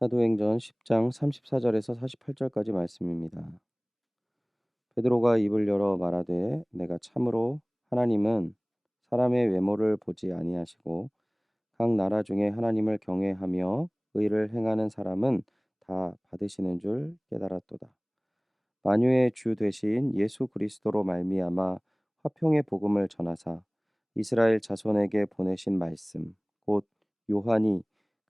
사도행전 10장 34절에서 48절까지 말씀입니다. 베드로가 입을 열어 말하되 내가 참으로 하나님은 사람의 외모를 보지 아니하시고 각 나라 중에 하나님을 경외하며 의를 행하는 사람은 다 받으시는 줄 깨달았도다. 만유의 주 되신 예수 그리스도로 말미암아 화평의 복음을 전하사 이스라엘 자손에게 보내신 말씀 곧 요한이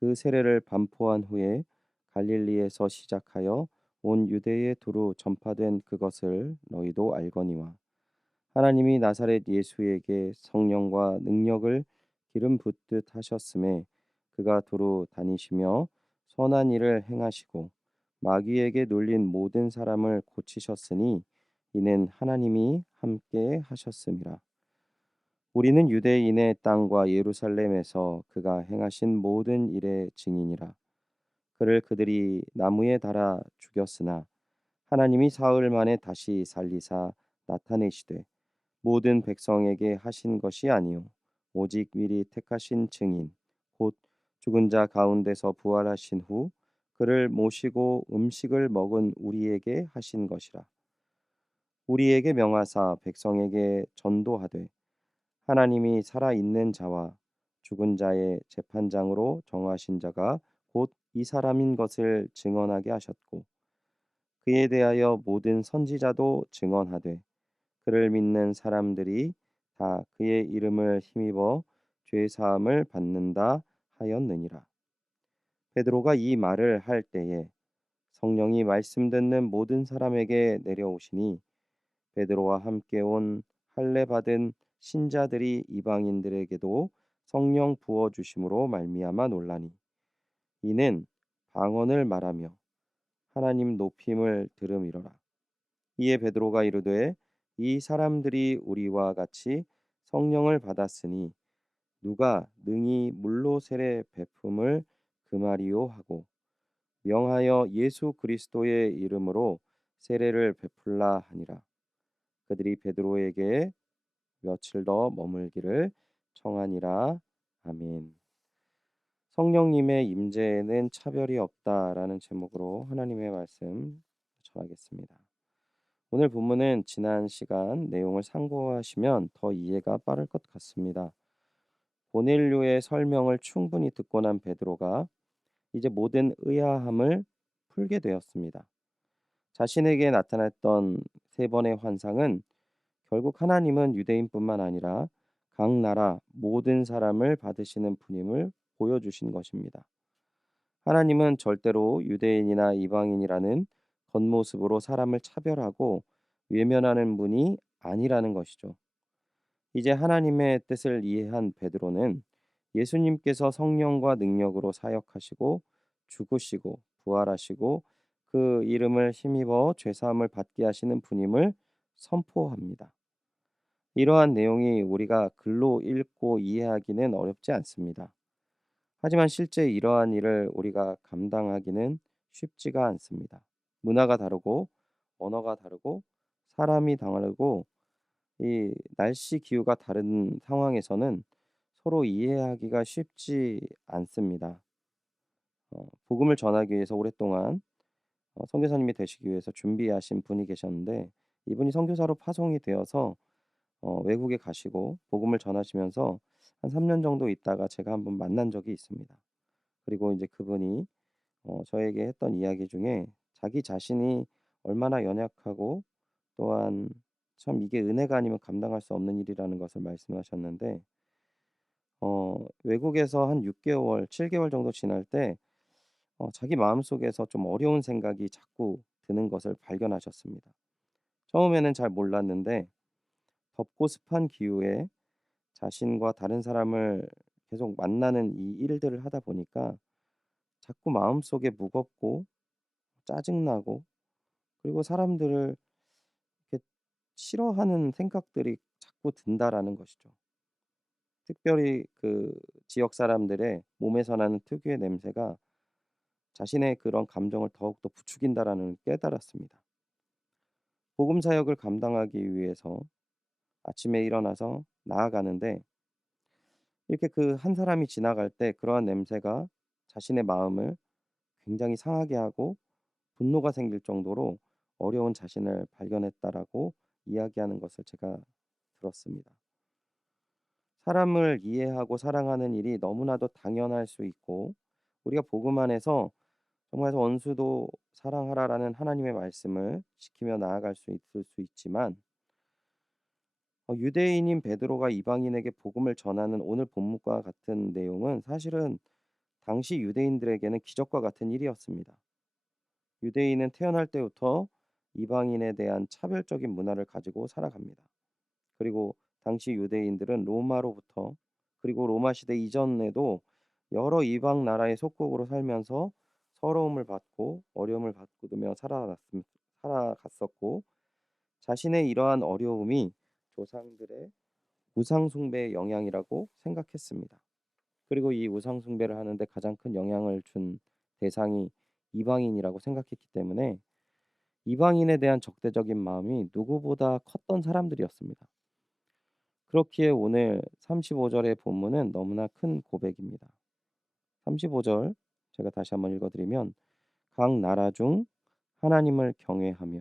그 세례를 반포한 후에 갈릴리에서 시작하여 온 유대에 두루 전파된 그것을 너희도 알거니와 하나님이 나사렛 예수에게 성령과 능력을 기름 붓듯 하셨음에 그가 두루 다니시며 선한 일을 행하시고 마귀에게 눌린 모든 사람을 고치셨으니 이는 하나님이 함께 하셨음이라. 우리는 유대인의 땅과 예루살렘에서 그가 행하신 모든 일의 증인이라. 그를 그들이 나무에 달아 죽였으나 하나님이 사흘 만에 다시 살리사 나타내시되 모든 백성에게 하신 것이 아니요 오직 미리 택하신 증인 곧 죽은 자 가운데서 부활하신 후 그를 모시고 음식을 먹은 우리에게 하신 것이라. 우리에게 명하사 백성에게 전도하되 하나님이 살아 있는 자와 죽은 자의 재판장으로 정하신 자가 곧 이 사람인 것을 증언하게 하셨고 그에 대하여 모든 선지자도 증언하되 그를 믿는 사람들이 다 그의 이름을 힘입어 죄 사함을 받는다 하였느니라. 베드로가 이 말을 할 때에 성령이 말씀 듣는 모든 사람에게 내려오시니 베드로와 함께 온 할례 받은 신자들이 이방인들에게도 성령 부어 주심으로 말미암아 놀라니 이는 방언을 말하며 하나님 높임을 들음이로라. 이에 베드로가 이르되 이 사람들이 우리와 같이 성령을 받았으니 누가 능히 물로 세례 베품을 금하리요 하고 명하여 예수 그리스도의 이름으로 세례를 베풀라 하니라. 그들이 베드로에게 며칠 더 머물기를 청하니라. 아멘. 성령님의 임재에는 차별이 없다라는 제목으로 하나님의 말씀 전하겠습니다. 오늘 본문은 지난 시간 내용을 참고하시면 더 이해가 빠를 것 같습니다. 고넬료의 설명을 충분히 듣고 난 베드로가 이제 모든 의아함을 풀게 되었습니다. 자신에게 나타났던 세 번의 환상은 결국 하나님은 유대인뿐만 아니라 각 나라 모든 사람을 받으시는 분임을 보여주신 것입니다. 하나님은 절대로 유대인이나 이방인이라는 겉모습으로 사람을 차별하고 외면하는 분이 아니라는 것이죠. 이제 하나님의 뜻을 이해한 베드로는 예수님께서 성령과 능력으로 사역하시고 죽으시고 부활하시고 그 이름을 힘입어 죄사함을 받게 하시는 분임을 선포합니다. 이러한 내용이 우리가 글로 읽고 이해하기는 어렵지 않습니다. 하지만 실제 이러한 일을 우리가 감당하기는 쉽지가 않습니다. 문화가 다르고 언어가 다르고 사람이 다르고 이 날씨 기후가 다른 상황에서는 서로 이해하기가 쉽지 않습니다. 복음을 전하기 위해서 오랫동안 선교사님이 되시기 위해서 준비하신 분이 계셨는데 이분이 선교사로 파송이 되어서 외국에 가시고 복음을 전하시면서 한 3년 정도 있다가 제가 한번 만난 적이 있습니다. 그리고 이제 그분이 저에게 했던 이야기 중에 자기 자신이 얼마나 연약하고 또한 참 이게 은혜가 아니면 감당할 수 없는 일이라는 것을 말씀하셨는데 외국에서 한 6개월, 7개월 정도 지날 때 자기 마음속에서 좀 어려운 생각이 자꾸 드는 것을 발견하셨습니다. 처음에는 잘 몰랐는데 덥고 습한 기후에 자신과 다른 사람을 계속 만나는 이 일들을 하다 보니까 자꾸 마음속에 무겁고 짜증나고 그리고 사람들을 이렇게 싫어하는 생각들이 자꾸 든다라는 것이죠. 특별히 그 지역 사람들의 몸에서 나는 특유의 냄새가 자신의 그런 감정을 더욱더 부추긴다라는 걸 깨달았습니다. 복음 사역을 감당하기 위해서 아침에 일어나서 나아가는데 이렇게 그 한 사람이 지나갈 때 그러한 냄새가 자신의 마음을 굉장히 상하게 하고 분노가 생길 정도로 어려운 자신을 발견했다라고 이야기하는 것을 제가 들었습니다. 사람을 이해하고 사랑하는 일이 너무나도 당연할 수 있고 우리가 복음 안에서 정말 원수도 사랑하라라는 하나님의 말씀을 지키며 나아갈 수 있을 수 있지만 유대인인 베드로가 이방인에게 복음을 전하는 오늘 본문과 같은 내용은 사실은 당시 유대인들에게는 기적과 같은 일이었습니다. 유대인은 태어날 때부터 이방인에 대한 차별적인 문화를 가지고 살아갑니다. 그리고 당시 유대인들은 로마로부터 그리고 로마 시대 이전에도 여러 이방 나라의 속국으로 살면서 서러움을 받고 어려움을 받으며 살아갔었고 자신의 이러한 어려움이 조상들의 우상 숭배의 영향이라고 생각했습니다. 그리고 이 우상 숭배를 하는데 가장 큰 영향을 준 대상이 이방인이라고 생각했기 때문에 이방인에 대한 적대적인 마음이 누구보다 컸던 사람들이었습니다. 그렇기에 오늘 35절의 본문은 너무나 큰 고백입니다. 35절 제가 다시 한번 읽어드리면 각 나라 중 하나님을 경외하며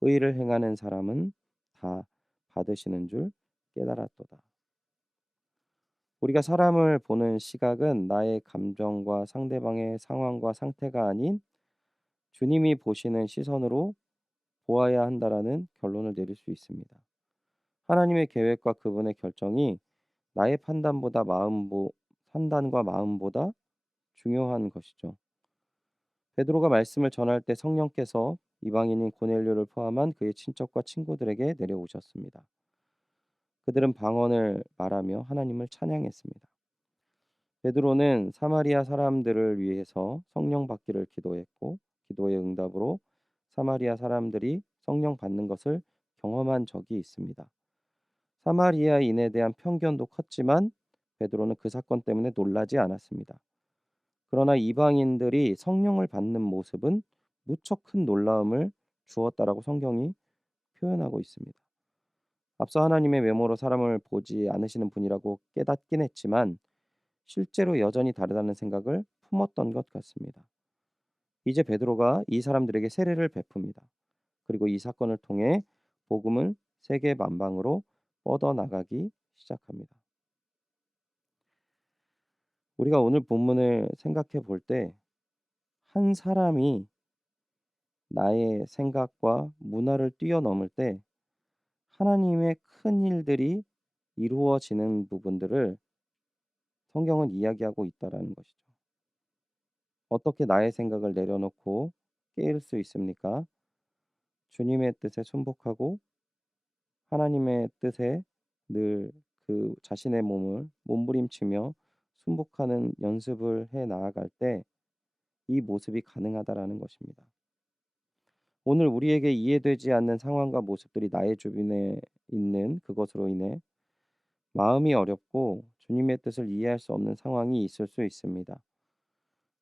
의를 행하는 사람은 다 받으시는 줄 깨달았도다. 우리가 사람을 보는 시각은 나의 감정과 상대방의 상황과 상태가 아닌 주님이 보시는 시선으로 보아야 한다라는 결론을 내릴 수 있습니다. 하나님의 계획과 그분의 결정이 나의 판단과 마음보다 중요한 것이죠. 베드로가 말씀을 전할 때 성령께서 이방인인 고넬료를 포함한 그의 친척과 친구들에게 내려오셨습니다. 그들은 방언을 말하며 하나님을 찬양했습니다. 베드로는 사마리아 사람들을 위해서 성령 받기를 기도했고 기도의 응답으로 사마리아 사람들이 성령 받는 것을 경험한 적이 있습니다. 사마리아인에 대한 편견도 컸지만 베드로는 그 사건 때문에 놀라지 않았습니다. 그러나 이방인들이 성령을 받는 모습은 무척 큰 놀라움을 주었다라고 성경이 표현하고 있습니다. 앞서 하나님의 외모로 사람을 보지 않으시는 분이라고 깨닫긴 했지만 실제로 여전히 다르다는 생각을 품었던 것 같습니다. 이제 베드로가 이 사람들에게 세례를 베풉니다. 그리고 이 사건을 통해 복음은 세계 만방으로 뻗어나가기 시작합니다. 우리가 오늘 본문을 생각해 볼 때 한 사람이 나의 생각과 문화를 뛰어넘을 때 하나님의 큰 일들이 이루어지는 부분들을 성경은 이야기하고 있다라는 것이죠. 어떻게 나의 생각을 내려놓고 깨일 수 있습니까? 주님의 뜻에 순복하고 하나님의 뜻에 늘 그 자신의 몸을 몸부림치며 순복하는 연습을 해 나아갈 때 이 모습이 가능하다라는 것입니다. 오늘 우리에게 이해되지 않는 상황과 모습들이 나의 주변에 있는 그것으로 인해 마음이 어렵고 주님의 뜻을 이해할 수 없는 상황이 있을 수 있습니다.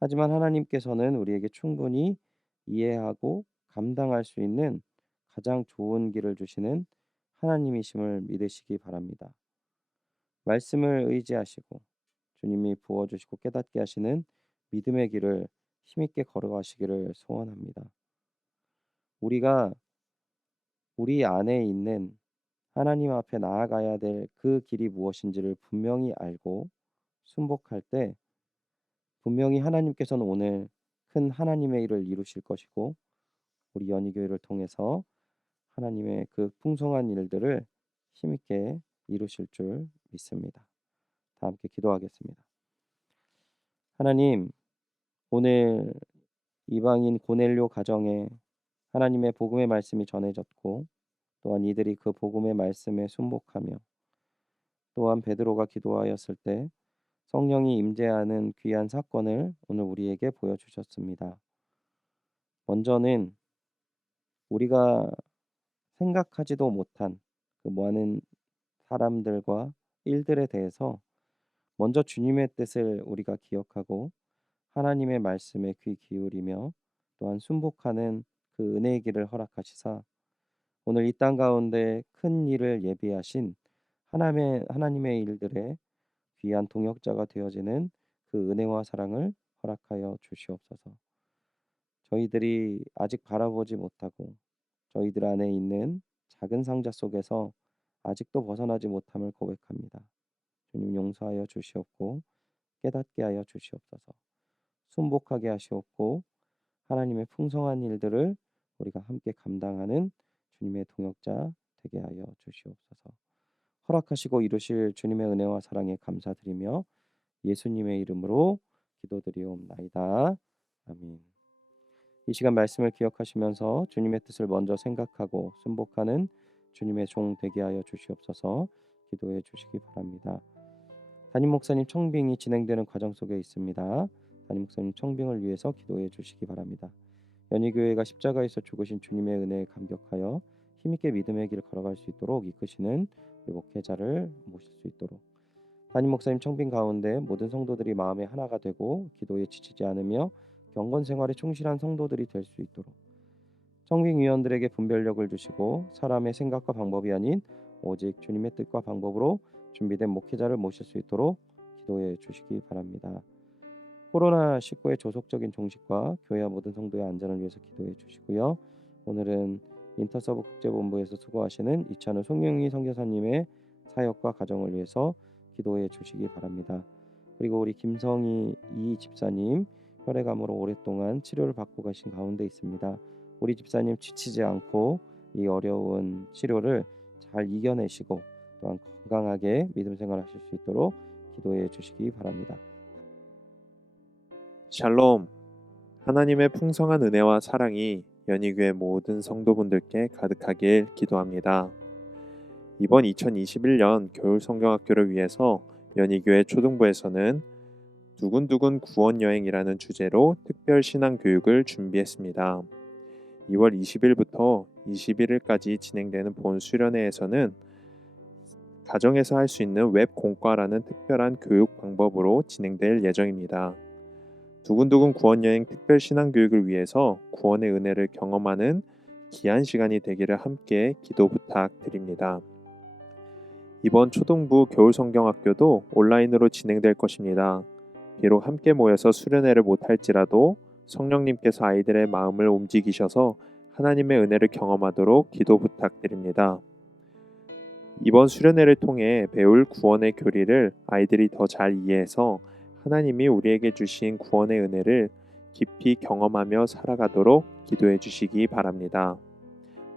하지만 하나님께서는 우리에게 충분히 이해하고 감당할 수 있는 가장 좋은 길을 주시는 하나님이심을 믿으시기 바랍니다. 말씀을 의지하시고 주님이 부어주시고 깨닫게 하시는 믿음의 길을 힘있게 걸어가시기를 소원합니다. 우리가 우리 안에 있는 하나님 앞에 나아가야 될 그 길이 무엇인지를 분명히 알고 순복할 때 분명히 하나님께서는 오늘 큰 하나님의 일을 이루실 것이고 우리 연희교회를 통해서 하나님의 그 풍성한 일들을 힘있게 이루실 줄 믿습니다. 다 함께 기도하겠습니다. 하나님, 오늘 이방인 고넬료 가정에 하나님의 복음의 말씀이 전해졌고 또한 이들이 그 복음의 말씀에 순복하며 또한 베드로가 기도하였을 때 성령이 임재하는 귀한 사건을 오늘 우리에게 보여주셨습니다. 먼저는 우리가 생각하지도 못한 그 많은 사람들과 일들에 대해서 먼저 주님의 뜻을 우리가 기억하고 하나님의 말씀에 귀 기울이며 또한 순복하는 그 은혜의 길을 허락하시사 오늘 이 땅 가운데 큰 일을 예비하신 하나님의 일들에 귀한 동역자가 되어지는 그 은혜와 사랑을 허락하여 주시옵소서. 저희들이 아직 바라보지 못하고 저희들 안에 있는 작은 상자 속에서 아직도 벗어나지 못함을 고백합니다. 주님 용서하여 주시옵고 깨닫게 하여 주시옵소서. 순복하게 하시옵고 하나님의 풍성한 일들을 우리가 함께 감당하는 주님의 동역자 되게 하여 주시옵소서. 허락하시고 이루실 주님의 은혜와 사랑에 감사드리며 예수님의 이름으로 기도드리옵나이다. 아멘. 이 시간 말씀을 기억하시면서 주님의 뜻을 먼저 생각하고 순복하는 주님의 종 되게 하여 주시옵소서. 기도해 주시기 바랍니다. 담임 목사님 청빙이 진행되는 과정 속에 있습니다. 담임 목사님 청빙을 위해서 기도해 주시기 바랍니다. 연희교회가 십자가에서 죽으신 주님의 은혜에 감격하여 힘있게 믿음의 길을 걸어갈 수 있도록 이끄시는 우리 목회자를 모실 수 있도록 담임 목사님 청빙 가운데 모든 성도들이 마음의 하나가 되고 기도에 지치지 않으며 경건 생활에 충실한 성도들이 될 수 있도록 청빙위원들에게 분별력을 주시고 사람의 생각과 방법이 아닌 오직 주님의 뜻과 방법으로 준비된 목회자를 모실 수 있도록 기도해 주시기 바랍니다. 코로나19의 조속적인 종식과 교회와 모든 성도의 안전을 위해서 기도해 주시고요. 오늘은 인터서브 국제본부에서 수고하시는 이찬우 송영희 선교사님의 사역과 가정을 위해서 기도해 주시기 바랍니다. 그리고 우리 김성희 이 집사님 혈액암으로 오랫동안 치료를 받고 가신 가운데 있습니다. 우리 집사님 지치지 않고 이 어려운 치료를 잘 이겨내시고 또한 건강하게 믿음 생활하실 수 있도록 기도해 주시기 바랍니다. 샬롬. 하나님의 풍성한 은혜와 사랑이 연희교회 모든 성도분들께 가득하길 기도합니다. 이번 2021년 겨울 성경학교를 위해서 연희교회 초등부에서는 두근두근 구원여행이라는 주제로 특별 신앙 교육을 준비했습니다. 2월 20일부터 21일까지 진행되는 본 수련회에서는 가정에서 할 수 있는 웹 공과라는 특별한 교육 방법으로 진행될 예정입니다. 두근두근 구원여행 특별 신앙 교육을 위해서 구원의 은혜를 경험하는 귀한 시간이 되기를 함께 기도 부탁드립니다. 이번 초등부 겨울 성경학교도 온라인으로 진행될 것입니다. 비록 함께 모여서 수련회를 못할지라도 성령님께서 아이들의 마음을 움직이셔서 하나님의 은혜를 경험하도록 기도 부탁드립니다. 이번 수련회를 통해 배울 구원의 교리를 아이들이 더 잘 이해해서 하나님이 우리에게 주신 구원의 은혜를 깊이 경험하며 살아가도록 기도해 주시기 바랍니다.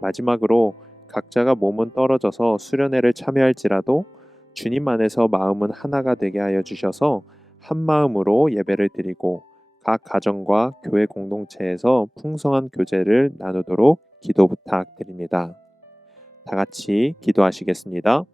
마지막으로 각자가 몸은 떨어져서 수련회를 참여할지라도 주님 안에서 마음은 하나가 되게 하여 주셔서 한 마음으로 예배를 드리고 각 가정과 교회 공동체에서 풍성한 교제를 나누도록 기도 부탁드립니다. 다 같이 기도하시겠습니다.